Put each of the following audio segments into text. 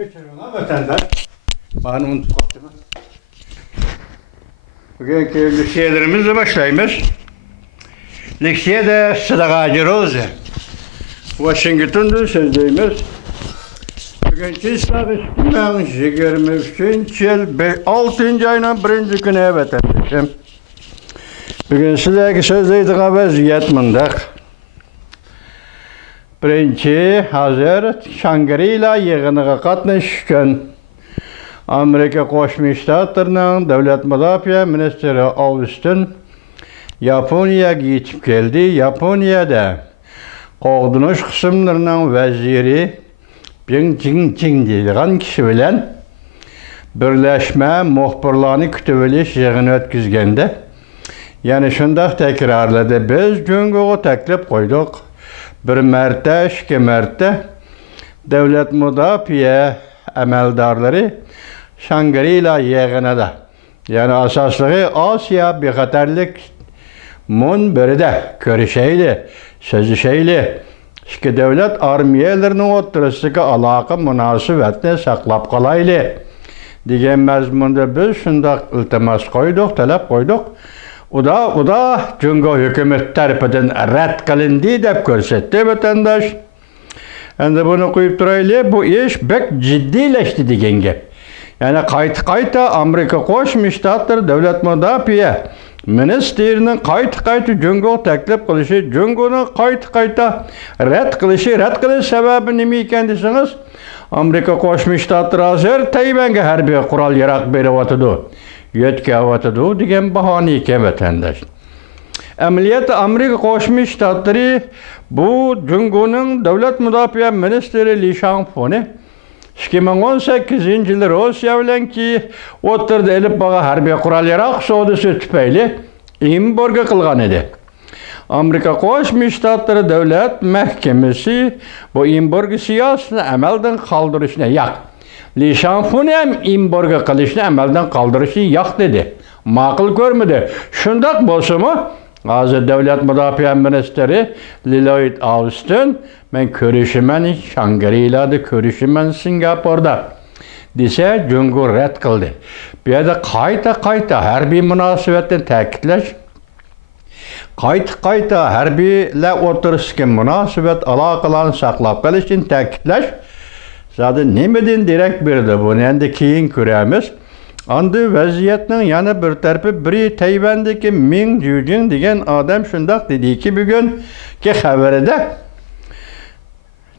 Geçirme vatandaş. Bana unutup kaptım. Bugünkü liseyelerimizi başlayımız. Liseyede Sıdakacı Roze. Washington'da sözdeyimiz. Bugünkü ıslahı 2023 yıl 6. ayının 1. günü vatandaşım. Bugün sizlerge sözdeydik vaziyet mındak. Birinci hazır Şangri-La yığınıga qatnaşkan Amerika Qo'shma Shtatlarining Davlat Mudofaa ministri Austin Yaponiyaga yetib keldi. Yaponiyada qo'g'dinish qismlarining vaziri Peng Ching deyilgan kishi bilan birlashma muxbirlarni kutib olish yig'ini o'tkazganda yana shunday takrorladi. Biz Jungoga taklif qo'ydik. Bir marta, ikki marta davlat mudofaa amaldorlari Shangri-La yig'inida, yani asoslig'i Osiyo bexatarlik munbirida ko'rishayli, so'zishayli, ikki davlat armiyalarining o'rtasidagi aloqa munosabatni saqlab qolayli degan mazmunda biz shunday iltimos qo'ydik, talab qo'ydik. O da Jungo hükümet tarafından rad qilindi deb ko'rsatdi vatandaş. Endi buni qo'yib turaylik, bu ish bek jiddiyleşti degan gap. Yani qayta Amerika Qo'shma Shtatlari davlat mudofaa ministrining qayta Jungo taklif qilishi, Jungoning qayta rad qilish sababi nima ekan desangiz, Amerika Qo'shma Shtatlari hozir Tayvanga harbiy qurol yarog' beryapti. Yetkazadi degan bahona ekan vatandaş. Amaliyotda Amerika Qo'shma Shtatlari bu Jungoning davlat mudofaa ministri Li Shangfuni 2018 yili Rossiya bilan o'tirdi elib baga harbiy qurol yarog' savdosi tufayli embargo qilgan edi. Amerika Qo'shma Shtatlari davlat mahkamasi bu embargo siyosatini amaldan qoldirishni yo'q. Li Shangfuni ham embargo qilishni amaldan qoldirishni yo'q dedi. Ma'qul ko'rmadi. Shundoq bo'lsa-mu, hozir davlat mudofaa ministri Lloyd Austin men ko'rishiman Shangri-La'da ko'rishiman Singapurda desa Jungo rad qildi. Bu yerda qayta harbiy munosabatni ta'kidlash, qayta harbiylar o'rtasidagi munosabat aloqalarni saqlab qolishni ta'kidlash zaten nimeden direkt berdi, bunu endi keyin ko'ramiz. Endi vaziyatning yana bir tarafi biri Tayvandagi Meng Jujing degan odam shundoq dediki, bugungi xabarida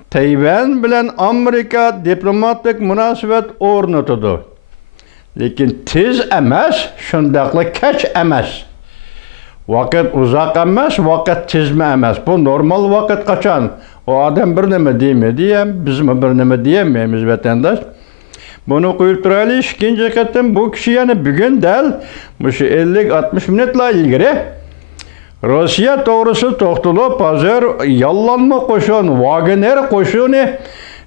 Tayvan bilan Amerika diplomatik munosabat o'rnatdi. Lekin tez emas, shundoqla kech emas. Vaqt uzoq emas, vaqt tezma emas. Bu normal vaqt qachon? O adam bir nima demedi ham, biz bir nima deyolmaymiz vatandaş. Bunu qo'yib turaylik. Ikkinchi qatam bu kishi yana bugun dal shu 50-60 minutlar ilgari Rossiya to'g'risi to'xtalib, hozir yollanma qo'shin, Wagner qo'shini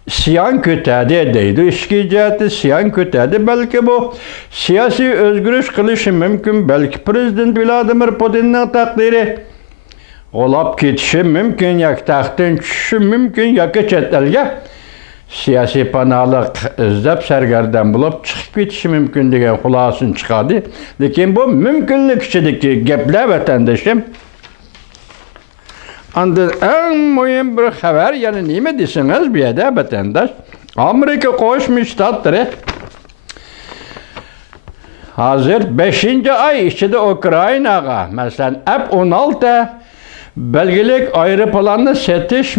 siyan ko'tadi deydi. Ikki jihati siyan ko'tadi. Balki bu siyosiy o'zgarish qilishi mumkin. Balki prezident Vladimir Putinning taqdiri olab ketishi mumkin, yoki taxtdan tushishi mumkin, yoki chet elga siyosiy panohlik izlab sargardon bo'lib chiqib ketishi mumkin degan xulosani chiqadi. Lekin bu mumkinlik ichidagi gaplar vatandoshim. Endi eng muhim bir xabar, yana nima desangiz bu yerda vatandosh, Amerika Qo'shma Shtatlari hozir 5-ay ichida Ukrainaga masalan F-16 belgelik aeroplanni setish,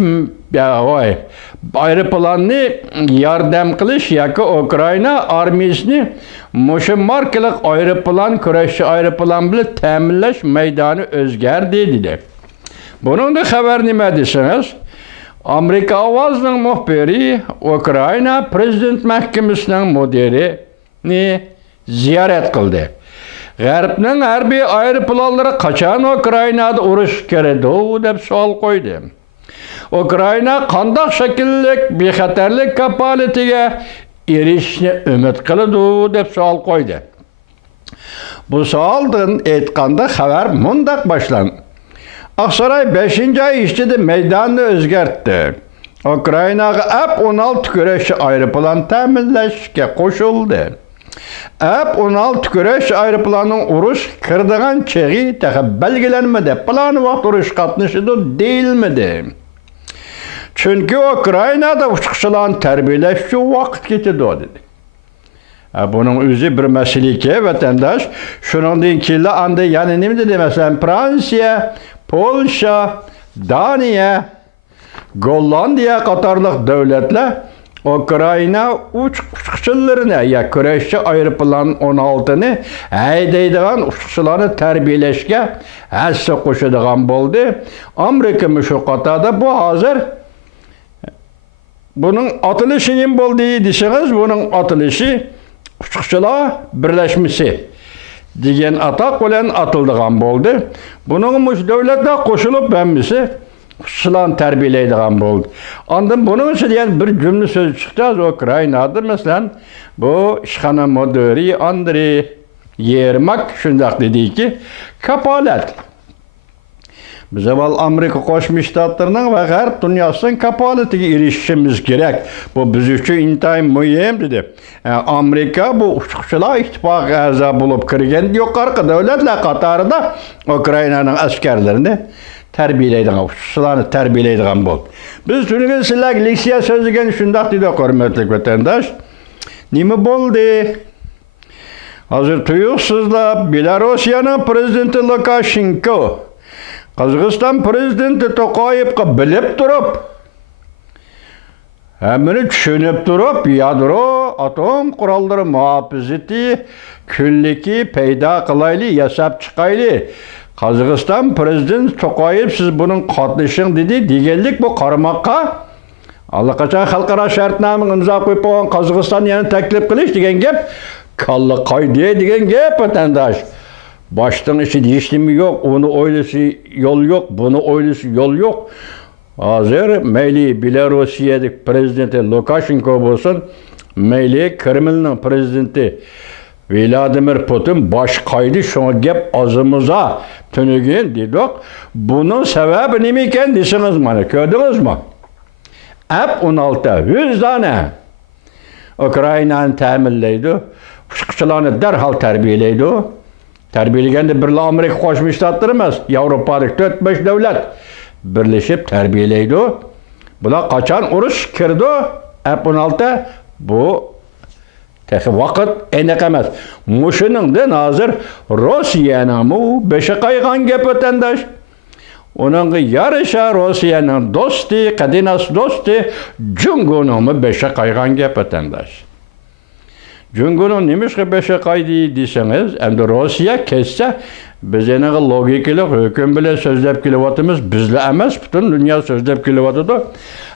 aeroplanni yordam qilish yoki Ukraina armiyasini mushu markali aeroplan, kurashchi aeroplan bilan ta'minlash maydoni o'zgardi dedi. Buningda xabar nima desangiz, Amerika ovozining muxbiri Ukraina prezident mahkamasining mudirini ziyorat qildi. G'arbning harbiy aeroplanlari qachon Ukrainada urush kiradi deb savol qo'ydi. Ukraina qanday shakllik bexatarlik kapolatiga erishishni umid qiladi deb savol qo'ydi. Bu savoldan aytganda xabar mundaq boshlanadi. Aksaray 5. ay ichida maydonni o'zgartdi. Ukraynaga F-16 güreşçi aeroplan təminləşə qoşuldu. F-16 güreş aeroplanının uruş kırdıgan çeği təxə belgilenmedi. Plan vaxt uruş qatnışıdı değilmedi. Çünkü Ukraynada uçuşçuların tərbiyələşi vaxt getidi o dedi. Bunun özü bir mesele ki vatandaş şunun dinkiyle andı yani ne dedi mesela Fransa, Polşa, Daniya, Gollandiya katarlık devletler Ukrayna uçuşçularına ya güreşçi aeroplanın 16'ını haydaydigan uçuşçularını terbiyeleşke hesse koşuduğun oldu. Amerika müşakatada bu hazır bunun atılışı ne oldu deseniz bunun atılışı uçuşçular birleşmesi degan atak bilen atıldıgan oldu. Bunun devletler koşulup benmisi uçuşçularını terbiyeleydigan oldu. Ondan bunun için yani bir cümle söz çıkacağız Ukrayna'da mesela bu işhane müdürü Andriy Yermak şundak dedi ki kapalet. Biz evvel Amerika Koşmuş Ştatlarının ve Garp dünyasının kapaletiga erişişimiz gerek. Bu biz için intayın mühim dedi. Amerika bu uçuşçular ittifakı a'za bulup kirgen yukarı devletler katarında Ukrayna'nın askerlerini terbiyeleydiğen, uçuşçularını terbiyeleydiğen bol. Biz tünügün sizler leksiya sözügen şundak dedi hürmetlik vatandaş. Nime boldu? Hazır tuyuksuzla Belarusya'nın prezidenti Lukashenko Qazaqstan prezidenti Toqayevga bilib turib, hamını tushunib turib, yadro, atom qurolları muhofazati kunligi paydo qilayli, yasab chiqayli. Qazaqstan prezidenti Toqayev siz bunun qatnashing dedi, deganlik bu qarmoqqa allaqachon xalqaro shartnomani imzo qo'yib qo'ygan Qozog'iston yana taklif qilish degan gap, kalla qaydi degan gap vatandaş. Baştan işi değiştirme yok, onu öylesi yol yok, bunu öylesi yol yok. Hazır meyli Belarusya'daki prezidenti Lukashenko olsun, meyli Kremlin'in prezidenti Vladimir Putin baş kaydı şuna gep ağzımıza tünügün dedik. Bunun sebebi ne miken desiniz bana, gördünüz mü? F-16 100 tane Ukrayna'nın təminleydi, uçuşçularını derhal terbiyeleydi. Terbiyeleyen de bir Amerika Koşmuş Ştatları emas, Avrupa'daki 4-5 devlet birleşip terbiyeleydi. Buna kaçan uruş kirdi, F-16 bu vakit enek emas. Muşunun hazır Rusya'nın bu beşe kaygan gep vatandaş. Onun yarışa Rusya'nın dostu, Kadinas dostu, Cungu'nun beşe kaygan gep vatandaş. Cungu'nun nemişki beşe kaydı deseniz, hem de Rusya kesse, biz yine logikalı hüküm bile sözlep kilovatımız bizle emez, bütün dünya sözlep kilovatıdır.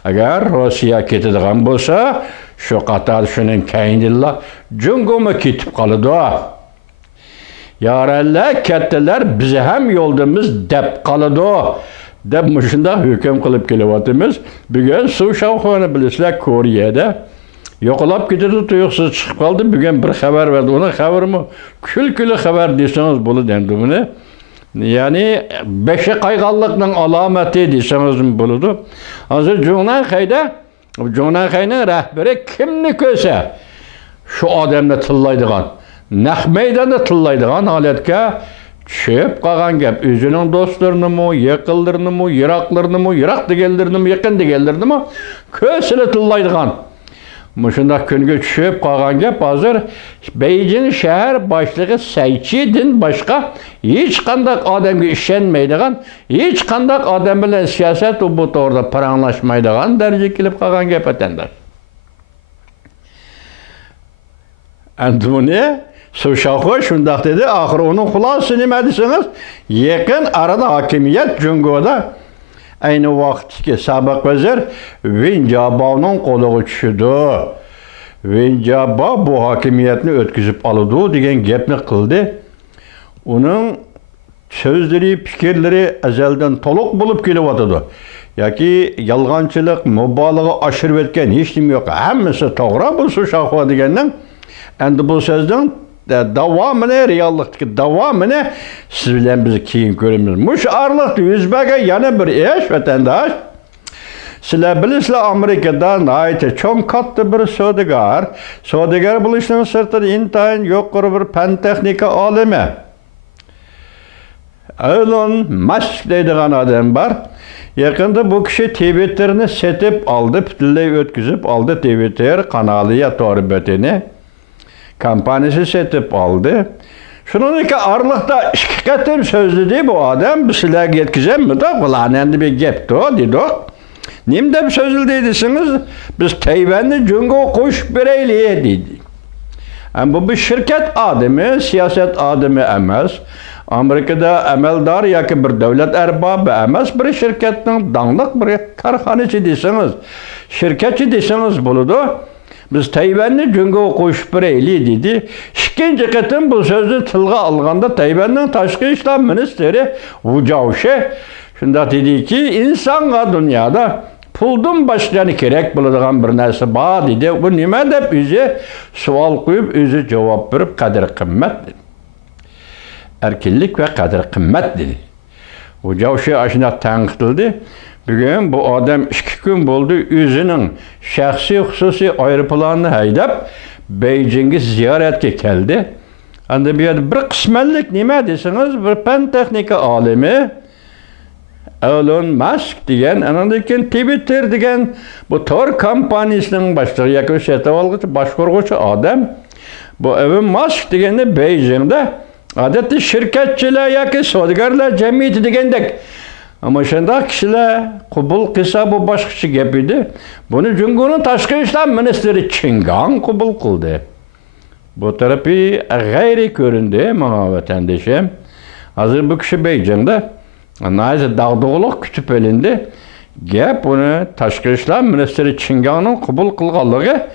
Eğer Rusya ketadigan bolsa, şu qatar şunun kayindilla, Cungu mu ketip kalıdı? Yararlar kettiler, bize hem yoldumuz dep kalıdı. Dep muşunda hüküm kılıp kilovatımız, bugün su şavkını bilirler Kore'de. Yoqlab gitti tuyuqsuz chiqib qoldi. Bugun bir xabar verdi. Ona xabarmi kulkuli xabar desangiz bo'ladi endi buni. Ya'ni beşe qayganlikning alomati desangiz bo'ladi. Hozir Jo'nan Xayning rahbari kimni ko'rsa shu odamni tillaydigan, naq maydonda tillaydigan holatga tushib qolgan gap. O'zining do'stlarini, yaqinlarini, yiroq deganlarini, yaqin deganlarini ko'sini tillaydigan. Muşunda künge düşüp kalgan gap hazır Beijing şehir başlığı Sayçi'din başka hiç kandak adamga işenmeydigan, hiç kandak adam bilen siyaset bu orada paranlaşmaydigan derece kelip kalgan gap vatandaş. Endi bunu Suşakı şundak dedi, ahir onun xulası nima deseniz, yakın arada hakimiyet Cungo'da aynı vaxtki sabık vazir Vinjabav'ın qoluğu düşüdü. Vinjabav bu hakimiyetini ötküzüp alıdı degan gapni qildi. Onun sözleri, fikirleri ezelden toluq bulup kelyapti. Yoki yalğançılık, mubalag'a aşırıp etken hiç nima yo'q. Hammasi to'g'ri bu Suşakı degandan. Endi bu sözden davamını, reallıktaki davamını siz bilen bizi keyin göremiz. Muş arlıqda yüzbege yana bir iş vatandaş. Sizler bilirsizler Amerika'da nayte çok katlı bir savdogar. Savdogar buluşunun sırtında intayin yukarı bir pen texnika alimi. Elon Musk deydiğen adam var. Yakında bu kişi Twitter'ını setip aldı, bütünlüğü ötküzüp aldı Twitter kanalıya torbetini. Kampanyası setip aldı. Şunun iki arlıkta şikayetim sözlü bu adam, bir silah yetkizem mi de? Ulan endi bir gepti o, dedi o. Nimde bir sözlü deydisiniz? Biz Tayvan'ı cungo koş bireyliğe dedi. Yani bu bir şirket adamı, siyaset adamı emez. Amerika'da emeldar ya ki bir devlet erbabı emez, bir şirketin danlık bir karhaneci desiniz. Şirketçi desiniz buludu. Biz Tayvan'ı cungo koş bireyliği dedi. İkinci kıtım bu sözü tılga alganda Tayvan'ın Taşkı İşler Ministeri Wu Jiaoshi şunda dedi ki insanga dünyada puldan başlayanı gerek bulduğun bir narsa var dedi. Bu nime dep özü sual koyup özü cevap verip kadir kıymet dedi. Erkinlik ve kadir kıymet dedi. Wu Jiaoshi aşına tanıtıldı. Bugün bu adam 2 gün oldu özünün şahsi hususi aeroplanını haydap Beijing'e ziyaretke geldi. Anda bir kısmenlik nime desiniz bir pen texnika alimi Elon Musk diyen, anadaki Twitter diyen bu Tor kampanyasının başlığı yakın şete olgucu, başkurgucu adam. Bu Elon Musk diyen Beijing'de adeti şirketçiler yakın savdogarlar cemiyeti digendek. Ama şimdi kişiler kubul kısa bu başkısı gibiydi. Bunu Cumhur'un Taşkı İşler Ministeri Çingan kubul kıldı. Bu tarafı gayri göründü bana vatandaşım. Hazır bu kişi Beijing'de neyse dağdığılık kütüphelinde gep bunu Taşkı İşler Ministeri Çingan'ın kubul kılgalığı.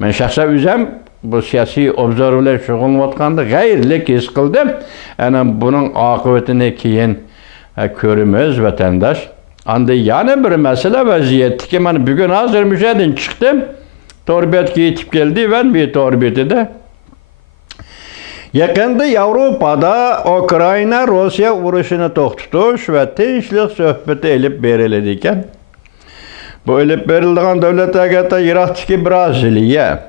Ben şahsen üzem bu siyasi observler şoğulmatkanda gayrilik his kıldım. Yani bunun akıbetini keyin körümüz vatandaş. Anda yani bir mesele vaziyeti ki ben bugün hazır müşahedin çıktım. Torbet giyitip geldi ben bir torbeti de. Yakında Avrupa'da Ukrayna Rusya uğraşını toxtutuş ve tinçlik söhbeti elip verildikken. Bu elip verildiğin devletlerge Irak'taki Brezilya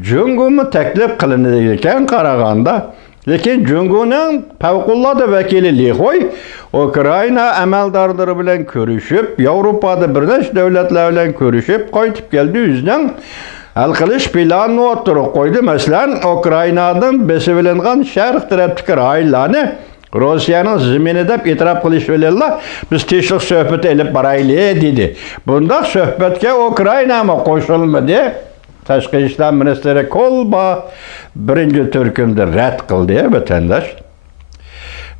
Cumhur'u teklif kılınırken Karaganda. Lekin Cumhur'un fevkalade vekili Lihoy Ukrayna emeldarları bilen görüşüp Avrupa'da birleş devletler bilen görüşüp qaytıp geldi yüzden el kılış planını oturup koydu. Mesela Ukrayna'dan besibilingan şerh taraftıkı raylarını Rusya'nın zemini dep itiraf kılış verirler. Biz teşvik söhbeti elip baraylı dedi. Bunda söhbetke Ukrayna mı koşulmadı? Taşkı İşler Ministeri kolba birinci Türk'ümde red kıldı vatandaş.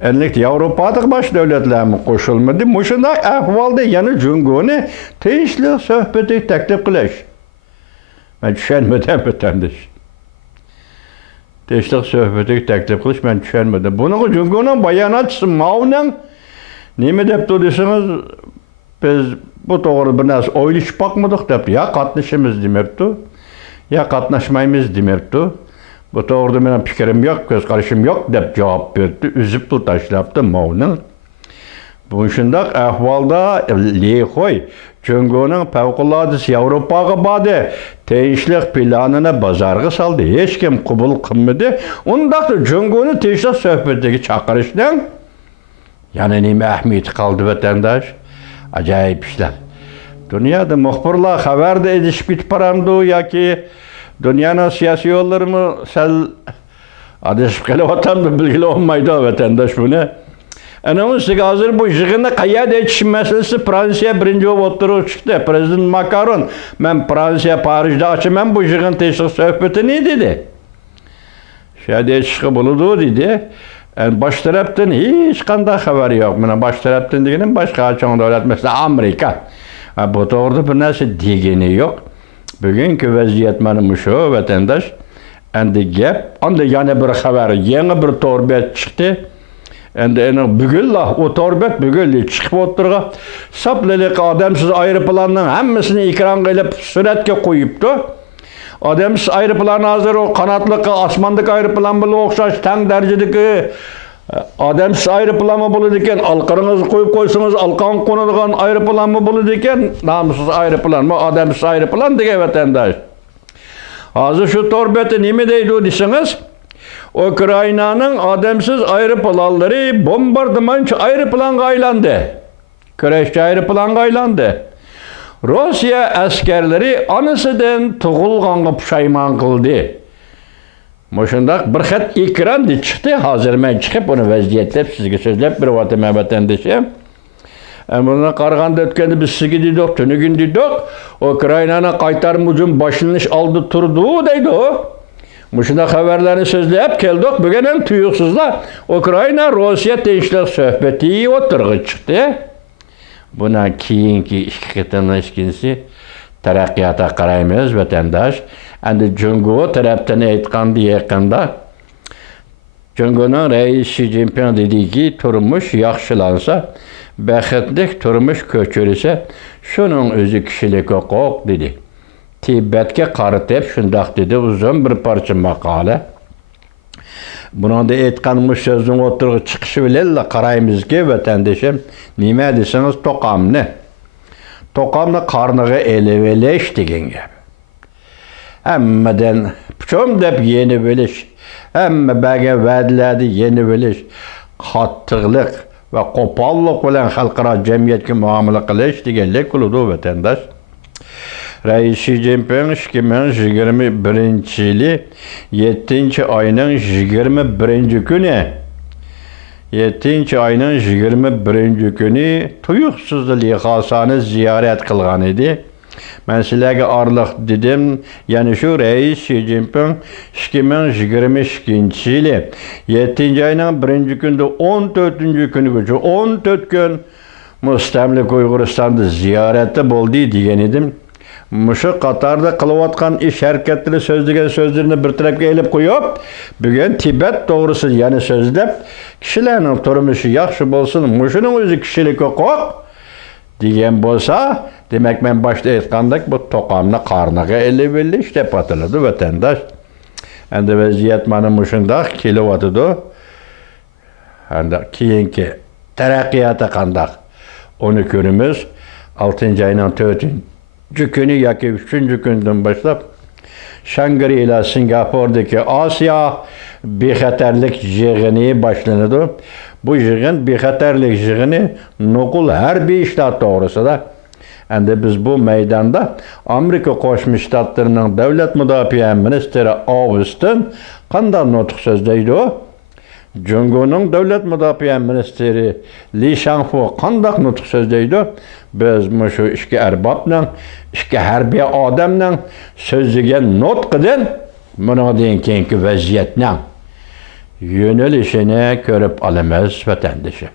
Enlikte Avrupa'da baş devletler mi koşulmadı? Muşundak ahvalda yanı Cumhur'unu tinçlik söhbeti teklif kılış. Ben düşünmedim vatandaş. Tinçlik söhbeti teklif kılış ben düşünmedim. Bunu Cumhur'un bayanatçısı Mau'nun nemi dep durursunuz? Biz bu doğru bir nas oyluş bakmadık dep ya katlaşımız demekti. Ya katnaşmayımız demekti. Bu doğruda benim fikrim yok, göz karışım yok dep cevap verdi. Üzüp bu taşlaptı Mau'nun. Bu şundak ahvalda Lihoy Cumhur'un fevkaladesi Avrupa'ya bağlı tinçlik planını bazarga saldı. Hiç kim kubul kılmadı. Ondan da Cumhur'un tinçlik söhbetindeki çakırıştan yani nime ahmiyeti kaldı vatandaş. Acayip işler. Dünyada muhbirler haber de edişip git paramdı ya ki dünyanın siyasi yollarımı sel adışıp gelip atamdı bilgili olmaydı vatandaş bunu. Anamız hazır bu jığını kayad etişim meselesi Fransa birinci oturup çıktı. Prezident Macron ben Fransa Paris'de açımam bu jığın teşvik söhbeti ne dedi? Şöyle etişki buludu dedi. Yani baş taraftan hiç kanday haberi yok. Baş taraftan degenim başka açan devlet mesela Amerika. Bu doğruda bir nasıl degeni yok. Bugünkü vaziyet benim şu vatandaş. Endi gep, anda yana bir haber, yeni bir torbet çıktı. Endi bugünlah o torbet bugünle çıkıp oturga. Saplalık adamsız aeroplanın hemmesini ekran kılıp suratga koyuptu. Adamsız aeroplan hazır o kanatlı asmandaki aeroplan bile okşaş, tang derecedeki Adamsiz aeroplan mı buladı eken, alqırınızı koyup koysanız alqan konadigan aeroplan mı buladı eken, namussuz aeroplan mı, adamsiz aeroplan degen vatandaş. Hazır şu torbeti nime deydi o deseniz, Ukrayna'nın adamsiz aeroplanları bombardımançı aeroplanga aylandı. Köreşçi aeroplanga aylandı. Rusya askerleri anısıdan tuğulğanğa puşayman kıldı. Moşundaq bir xat ekran çıktı. Hazır men çıkıp onu vaziyetlep sizge sözlep bir vatama vatandaşım. Buna qaraganda ötkende biz sizge dedik, tünügün dedik. Ukrayna'na qaytarmıcın başını aldı turdu deydi o. Moşunda haberlerini sözlep keldik. Bugün hem tuyuksuzlar Ukrayna Rusya tinchlik söhbeti oturğu çıktı. Buna keyinki işkitanışkinsi taraqqiyata qaraymiz vatandaş. Endi Cungo taraftan aytganda yaqinda Cungo'nun reis Xi Jinping dediki turmuş yaxshilansa, baxtlik turmuş ko'chirilsa, şunun o'zi kishilik huquq dedi. Tibetga qaratib shundaq dedi uzun bir parcha maqola. Buningda aytgan so'zning o'tirg'i chiqishi bilan qaraymizki vatandoshim, nima desangiz to'qamni qarniga elevelesh degan gap. Hammadan puchum deb yeni bilish, hamma baga va'dalarni yeni bilish, qattiqlik va qo'pollik bilan xalqaro jamiyatga muomala qilish deganlik qiladi vatandosh. Reis Xi Jinping 2021 yili 7-oyning 21-kuni 7-oyning 21-kuni tuyuqsiz lihosani ziyorat qilgan edi. Ben sizlerge arlıq dedim, yani şu reis Xi Jinping 2022 yılı 7. ayının 1. günde 14. günü geçiyor. 14 gün Müstemlik Uyguristan'da ziyarette boldu diyen edim. Muşu Katar'da kılıvatkan iş hareketleri sözlügen sözlerini bir tarafga elip koyup, bugün Tibet doğrusu yani sözlep, kişilerin turmuşu yaxşı bolsun, muşunun özü kişilik hukuk diyen bolsa, demek ben başta aytgandak bu toqamni qarniga elevelish deb ataladi vatandaş. Endi vaziyat mana mushundaq kelyapti. Endi keyingi taraqqiyoti qandaq onu ko'ramiz. 6 ayning 4 kuni yoki 3 kundan boshlab Shangri-La Singapurdagi Osiyo bexatarlik yig'ini boshlanadi. Bu yig'in bexatarlik yig'ini nuqul harbiy ishlar to'g'risida. Endi biz bu meydanda Amerika Qo'shma Shtatlarining davlat mudofaa ministri Austin qanday nutq so'zlaydi? Jungo'ning davlat mudofaa ministri Li Shangfu qanday nutq so'zlaydi? Biz shu ishga arbobning, ishga harbiy odamning so'ziga nutqidan bundan keyingi vaziyatning yo'nalishini ko'rib olamiz vatandoshlar.